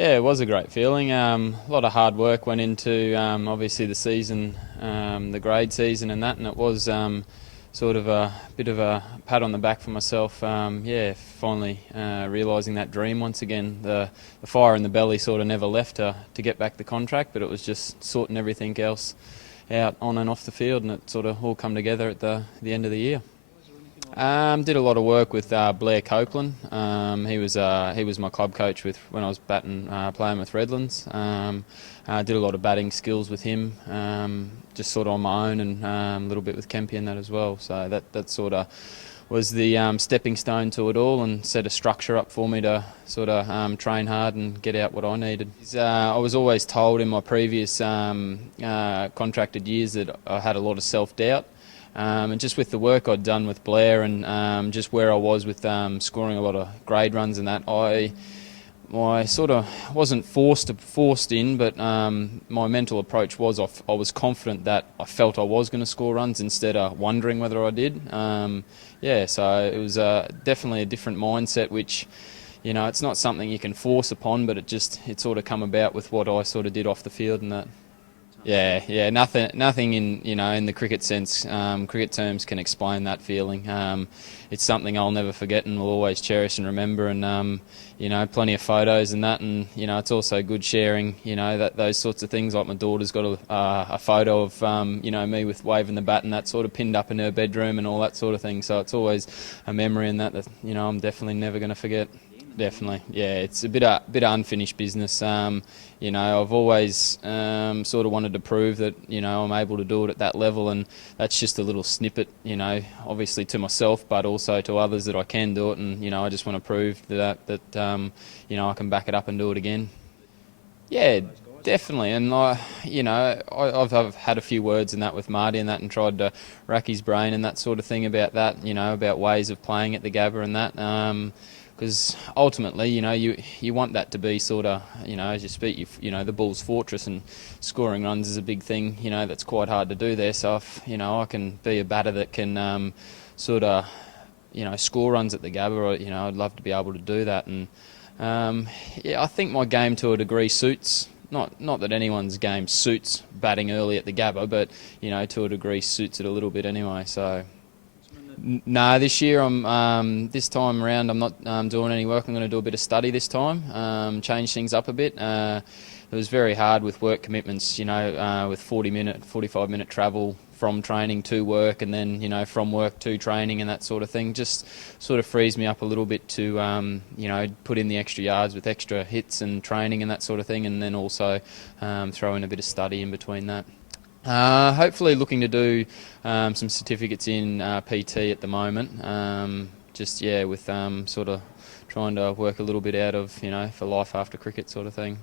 Yeah, it was a great feeling. A lot of hard work went into obviously the season, the grade season and that, and it was sort of a bit of a pat on the back for myself. Finally realising that dream once again. The fire in the belly sort of never left to get back the contract, but it was just sorting everything else out on and off the field, and it sort of all come together at the end of the year. Did a lot of work with Blair Copeland. He was my club coach when I was playing with Redlands. Did a lot of batting skills with him, just sort of on my own, and a little bit with Kempy and that as well. So that sort of was the stepping stone to it all, and set a structure up for me to sort of train hard and get out what I needed. I was always told in my previous contracted years that I had a lot of self-doubt. And just with the work I'd done with Blair, and just where I was with scoring a lot of grade runs and that, I sort of wasn't forced in, but my mental approach was I was confident that I felt I was going to score runs instead of wondering whether I did. So it was definitely a different mindset, which, it's not something you can force upon, but it sort of come about with what I sort of did off the field and that. Yeah, nothing in the cricket sense, cricket terms can explain that feeling. It's something I'll never forget and will always cherish and remember, and plenty of photos and that, and it's also good sharing, those sorts of things. Like my daughter's got a photo of me with waving the bat and that sort of pinned up in her bedroom and all that sort of thing. So it's always a memory and that I'm definitely never going to forget. Definitely, yeah. It's a bit of unfinished business. I've always sort of wanted to prove that I'm able to do it at that level, and that's just a little snippet. Obviously to myself, but also to others that I can do it, and I just want to prove that I can back it up and do it again. Yeah, definitely, and I've had a few words in that with Marty and that, and tried to rack his brain and that sort of thing about that. About ways of playing at the Gabba and that. Because ultimately, you want that to be sort of, as you speak, the Bulls' fortress, and scoring runs is a big thing, that's quite hard to do there. So if, I can be a batter that can sort of, score runs at the Gabba, I'd love to be able to do that. And I think my game to a degree suits, not that anyone's game suits batting early at the Gabba, but, to a degree suits it a little bit anyway, so... No, this year this time around I'm not doing any work. I'm going to do a bit of study this time, change things up a bit. It was very hard with work commitments, with 45-minute travel from training to work, and then from work to training and that sort of thing. Just sort of frees me up a little bit to put in the extra yards with extra hits and training and that sort of thing, and then also throw in a bit of study in between that. Hopefully looking to do some certificates in PT at the moment. With sort of trying to work a little bit out of, for life after cricket sort of thing.